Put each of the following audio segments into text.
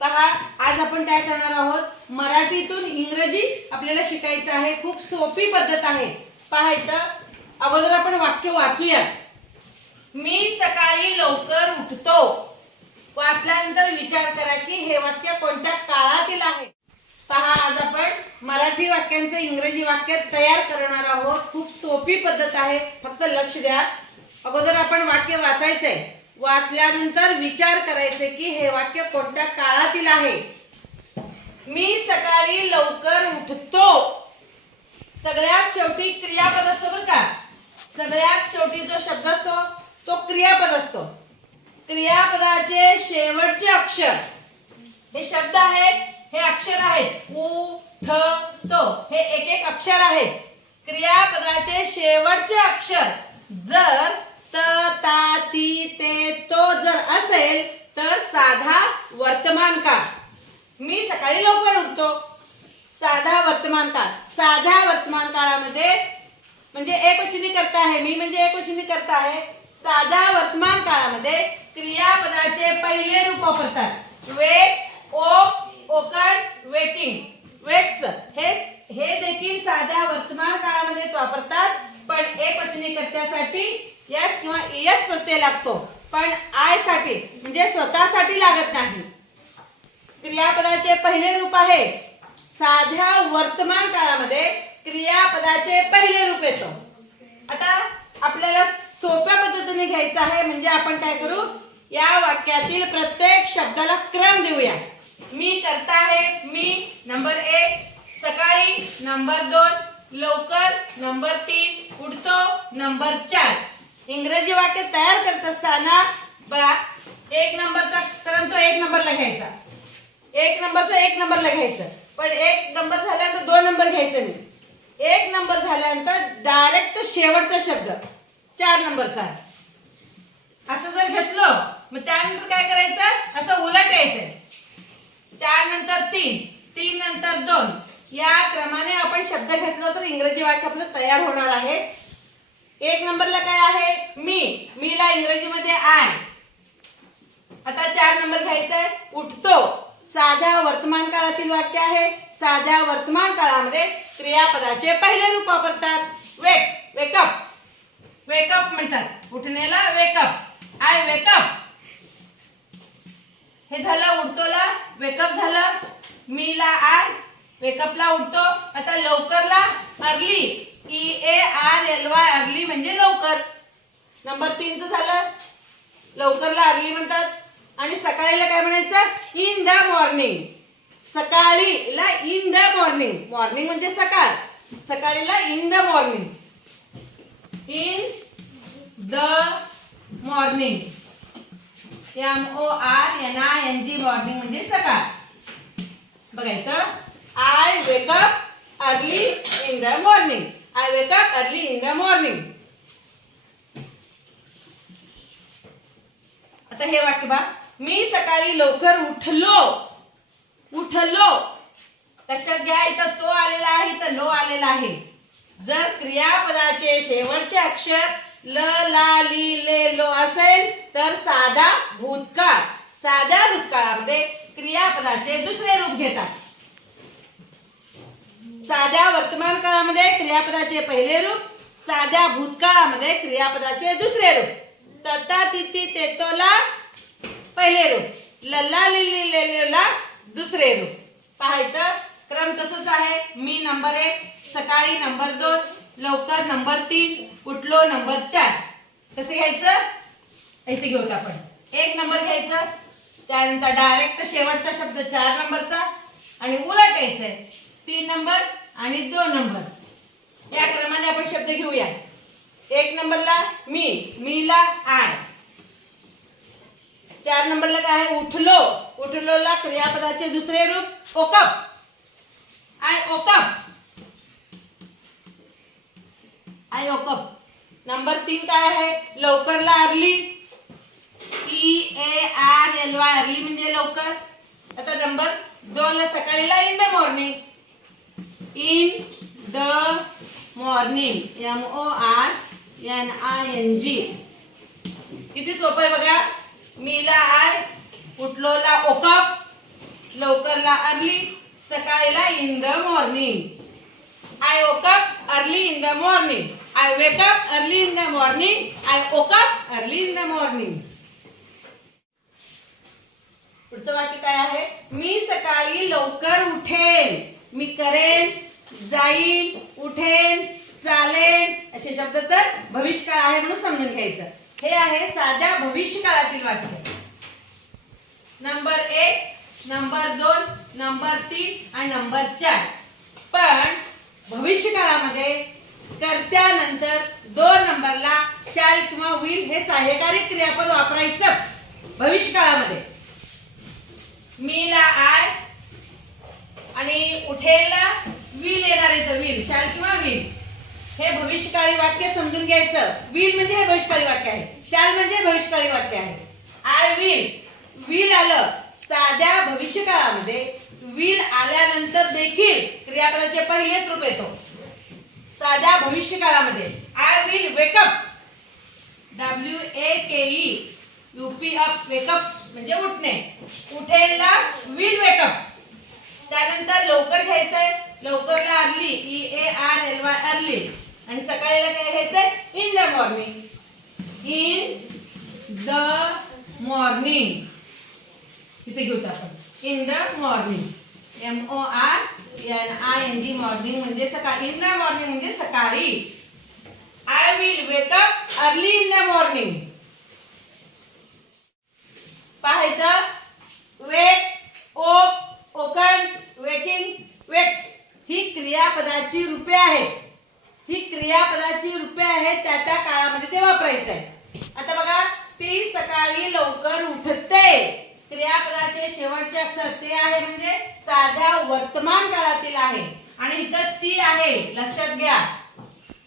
पहा आज आपण काय करणार आहोत? मराठीतून इंग्रजी आपल्याला शिकायचं आहे. खूप सोपी पद्धत आहे. पहा इथं अगोदर आपण वाक्य वाचूया मी सकाळी लवकर उठतो. वाचल्यानंतर विचार करा की हे वाक्य कोणत्या काळातील आहे? पहा आज आपण मराठी वाक्यांचं इंग्रजी वाक्य तयार करणार आहोत. खूप सोपी पद्धत आहे. फक्त लक्ष द्या. अगोदर आपण वाक्य वाचायचंय. वाचल्यानंतर विचार करायचे की हे वाक्य कोणत्या काळातील आहे? मी सकाळी लवकर उठतो. सगळ्यात शेवटी क्रियापद असतो बरं का? सगळ्यात शेवटी जो शब्द असतो तो क्रियापद असतो. क्रियापदाचे शेवटचे अक्षर. हे शब्द आहेत हे अक्षर आहेत. उ ठ तो हे एक एक अक्षर आहेत. क्रियापदाचे शेवटचे अक्षर जर त ता ती ते तो जर असेल तर साधा वर्तमान काळ. मी सकाळी लवकर उठतो. साधा वर्तमान काळ. साध्या वर्तमान काळामध्ये म्हणजे एकवचनी करता आहे मी म्हणजे एकवचनी करता आहे. साध्या वर्तमान काळामध्ये क्रियापदाचे पहिले रूप वापरतात. Wake woke woken waking wakes हे हे देखील साध्या वर्तमान काळामध्येच वापरतात पण एकवचनी कर्त्यासाठी यस किंवा एस प्रत्यय लागतो. पण आयसाठी म्हणजे स्वतःसाठी लागत नाही. क्रियापदाचे पहिले रूप आहे. साध्या वर्तमान काळामध्ये क्रियापदाचे पहिले रूप येतो. आता आपल्याला सोप्या पद्धतीने घ्यायचं आहे म्हणजे आपण काय करू? या वाक्यातील प्रत्येक शब्दाला क्रम देऊया. मी करता आहे मी नंबर एक सकाळी नंबर दोन लवकर नंबर तीन उठतो नंबर चार. इंग्रजी वाक्य तयार करत असताना बघा एक नंबरचा क्रम तो एक नंबरला घ्यायचा. एक नंबरचा एक नंबरला घ्यायचं. पण एक नंबर झाल्यानंतर दोन नंबर घ्यायचं नाही. एक नंबर झाल्यानंतर डायरेक्ट शेवटचा शब्द चार नंबरचा असं जर घेतलं मग त्यानंतर काय करायचं? असं उलट यायचंय चार नंतर तीन तीन नंतर दोन. या क्रमाने आपण शब्द घेतलो तर इंग्रजी वाक्य आपलं तयार होणार आहे. एक नंबरला काय आहे? मी. मीला इंग्रजीमध्ये आय. आता चार नंबर घ्यायचा आहे उठतो. साध्या वर्तमान काळातील वाक्य आहे. साध्या वर्तमान काळामध्ये क्रियापदाचे पहिले रूप वापरतात. वेक वेकअप वेकअप म्हणतात. उठण्याला वेकअप आय वेकअप हे झालं उठतोला वेकअप झालं. मीला आय. वेकअपला उठतो. आता लवकरला early. E A R L Y early म्हणजे लवकर. नंबर तीनचं झालं. लवकरला अर्ली म्हणतात. आणि सकाळीला काय म्हणायचं? इन द मॉर्निंग सकाळीला इन द मॉर्निंग मॉर्निंग म्हणजे सकाळ. सकाळीला in the morning in the morning M O R N I N G morning म्हणजे सकाळ. बघायचं. I wake up early in the morning I wake up early in the morning आता हे वाक्य बा मी सकाळी लवकर उठलो. उठलो. लक्षात घ्या इथं तो आलेला आहे इथं लो आलेला आहे. जर क्रियापदाचे शेवटचे अक्षर ल ला ली ले लो असेल तर साधा भूतकाळ. साध्या भूतकाळामध्ये क्रियापदाचे दुसरे रूप घेतात. साध्या वर्तमान काळामध्ये क्रियापदाचे पहिले रूप साध्या भूतकाळामध्ये क्रियापदाचे दुसरे रूप. तता तिथी तेतोला पहिले रूप लल्ला लिली लेलेला दुसरे रूप. पाहायचं क्रम तसंच आहे. मी नंबर एक सकाळी नंबर दोन लवकर नंबर तीन उठलो नंबर चार. कसं घ्यायचं? इथे घेऊत आपण. एक नंबर घ्यायचं त्यानंतर डायरेक्ट शेवटचा शब्द चार नंबरचा आणि उलट यायचंय. तीन नंबर आणि दोन नंबर. या क्रमाने आपण शब्द घेऊया. एक नंबरला मी मीला आय. चार नंबरला काय? आहे उठलो. उठलोला क्रियापदाचे दुसरे रूप woke up. I woke up. I woke up. Number तीन काय आहे? लवकरला early. E A R L Y early म्हणजे लवकर. आता नंबर दोन ला सकाळीला in the morning in the morning M O R N I N G किती सोपं आहे बघा? मीला आय उठलोला ओकप लवकरला early सकाळीला in the morning I woke up early in the morning I wake up early in the morning I woke up early in the morning पुढचं वाक्य काय आहे? मी सकाळी लवकर उठेन. मी करेन. जाईल उठेन चालेल असे शब्द तर भविष्यकाळ आहे म्हणून समजून घ्यायचं. हे आहे साध्या भविष्यकाळातील वाक्य. नंबर एक नंबर दोन नंबर तीन आणि नंबर चार. पण भविष्य काळामध्ये कर्त्यानंतर दोन नंबरला शाल किंवा विल हे सहाय्यकारी क्रियापद वापरायचंच भविष्य काळामध्ये मी ला आय आणि उठेला विल येणार इथं विल. शाल किंवा विल? हे भविष्यकाळी वाक्य समजून घ्यायचं. विल म्हणजे हे भविष्यकाळी वाक्य आहे. शाल म्हणजे भविष्यकाळी वाक्य आहे. आय विल विल आलं. साध्या भविष्यकाळामध्ये विल आल्यानंतर देखील क्रियापदाचे पहिलेच रूप येतो. साध्या भविष्यकाळामध्ये. I will wake up W A K E U P up wake up म्हणजे उठणे. उठेला विल वेकअप त्यानंतर लवकर घ्यायचंय. लवकरला early E A R L Y early. आणि सकाळीला काय घ्यायचंय? In the morning in the morning तिथे घेऊत आपण. In the morning M O R N I N G morning म्हणजे सकाळी. इन द मॉर्निंग म्हणजे सकाळी. I will wake up early in the morning पाहायचं. Wake woke woken waking wakes ही क्रियापदाची रूपे आहेत. ही क्रियापदाची रूपे आहेत त्या त्या काळामध्ये ते वापरायचं आहे. आता बघा ती सकाळी लवकर उठते. क्रियापदाचे शेवटचे अक्षर ते आहे म्हणजे साध्या वर्तमान काळातील आहे. आणि इथं ती आहे लक्षात घ्या.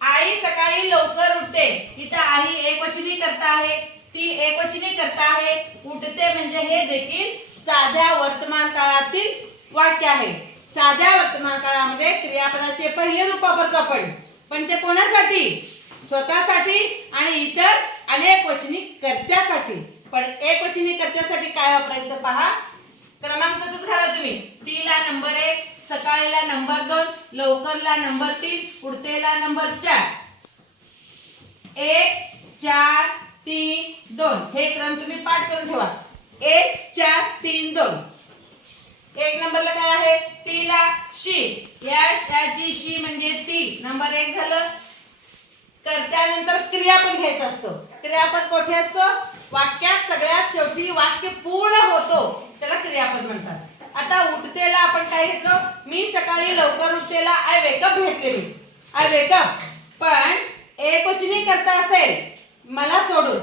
आई सकाळी लवकर उठते. इथं आई एकवचनी करता आहे ती एकवचनी करता आहे. उठते म्हणजे हे देखील साध्या वर्तमान काळातील वाक्य आहे. साध्या वर्तमान काळामध्ये क्रियापदाचे पहिले रूप वापरतो आपण. पण ते कोणासाठी? स्वतःसाठी आणि इतर अनेक वचनी कर्त्यासाठी पण एक वचनी कर्त्यासाठी काय वापरायचं पहा? क्रमांक तसंच घाला तुम्ही. तीला नंबर एक सकाळीला नंबर दोन लवकरला नंबर तीन उडतेला नंबर चार. एक चार तीन दोन. हे क्रम तुम्ही पाठ करून ठेवा. एक चार तीन दोन. एक नंबरला काय आहे? तीला शी. या याची शी म्हणजे ती. नंबर एक झालं. कर्त्यानंतर क्रियापद घ्यायचं असतो. क्रियापद कोठे असतो? वाक्यात सगळ्यात शेवटी वाक्य पूर्ण होतो. त्याला क्रियापद म्हणतात. आता उठतेला आपण काय घेतलं मी सकाळी लवकर उठतेला आय वेकअप घेतलेली. आय वेकअप पण एकवचनी करता असेल. मला सोडून.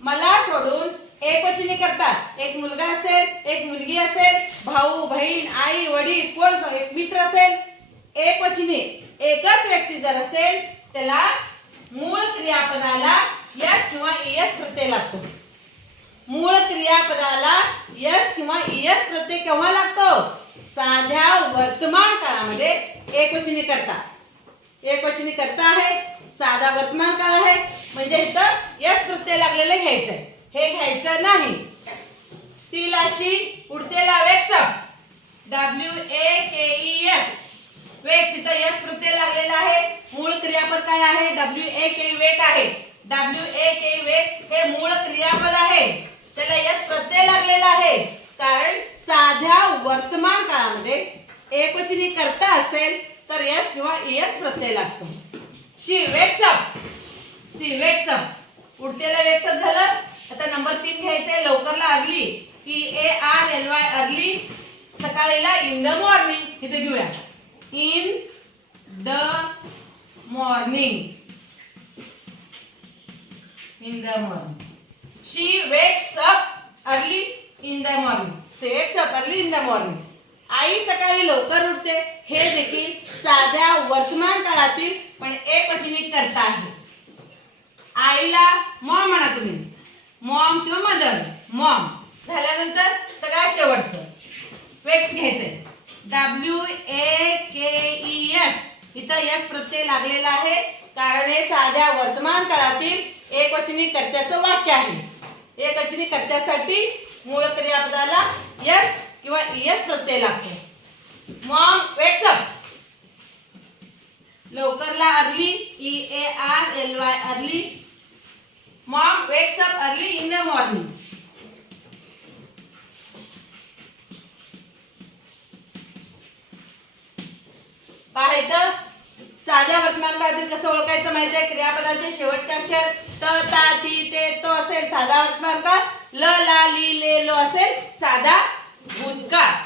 मला सोडून एकवचनी करतात. एक मुलगा असेल एक मुलगी असेल भाऊ बहीण आई वडील कोण एक मित्र असेल एकवचनी एकच व्यक्ती जर असेल त्याला मूळ क्रियापदाला यस किंवा इयस प्रत्यय लागतो. मूळ क्रियापदाला यस किंवा इयस प्रत्यय केव्हा लागतो? साध्या वर्तमान काळामध्ये एकवचनी करता. एकवचनी करता आहे साधा वर्तमान काळ आहे. म्हणजे इथं यस प्रत्यय लागलेलं घ्यायचंय. हे घ्यायचं नाही. तिलाशी उडतेला wakes up W A K E S wakes इथं यस प्रत्यय लागलेला आहे. मूळ क्रियापद काय आहे? डब्ल्यू ए के वेक आहे. डब्ल्यू ए के वेक हे मूळ क्रियापद आहे. त्याला यस प्रत्यय लागलेला आहे. कारण साध्या वर्तमान काळामध्ये एकवचनी करता असेल तर यस किंवा एस प्रत्यय लागतो. She wakes up she wakes up उडतेला wakes up झालं. आता नंबर तीन घ्यायचंय लवकरला early. E A R L Y early. सकाळीला in the morning. इथे घेऊया. In the morning. In the morning. She wakes up early in the morning. She wakes up early in the morning. आई सकाळी लवकर उठते. हे देखील साध्या वर्तमान काळातील पण एक वचनी करता आहे. आईला मॉ म्हणा तुम्ही. मॉम किंवा मदर? मॉम. झाल्यानंतर सगळ्यात शेवटचं. वेक्स घ्यायचंय. W A K E S इथं यस प्रत्यय लागलेला आहे. कारण हे साध्या वर्तमान काळातील एकवचनी कर्त्याचं वाक्य आहे. एकवचनी कर्त्यासाठी मूळ क्रियापदाला यस किंवा ईएस प्रत्यय लागतो. Mom wakes लवकरला early E A R L Y early. Mom wakes up early in the morning पाहायचं? साध्या वर्तमान कसं ओळखायचं माहिती आहे? क्रियापदाचे शेवटचे अक्षर त ता ती ते तो असेल. साधा वर्तमान ल ला ली ले लो असेल. साधा भूतकाळ.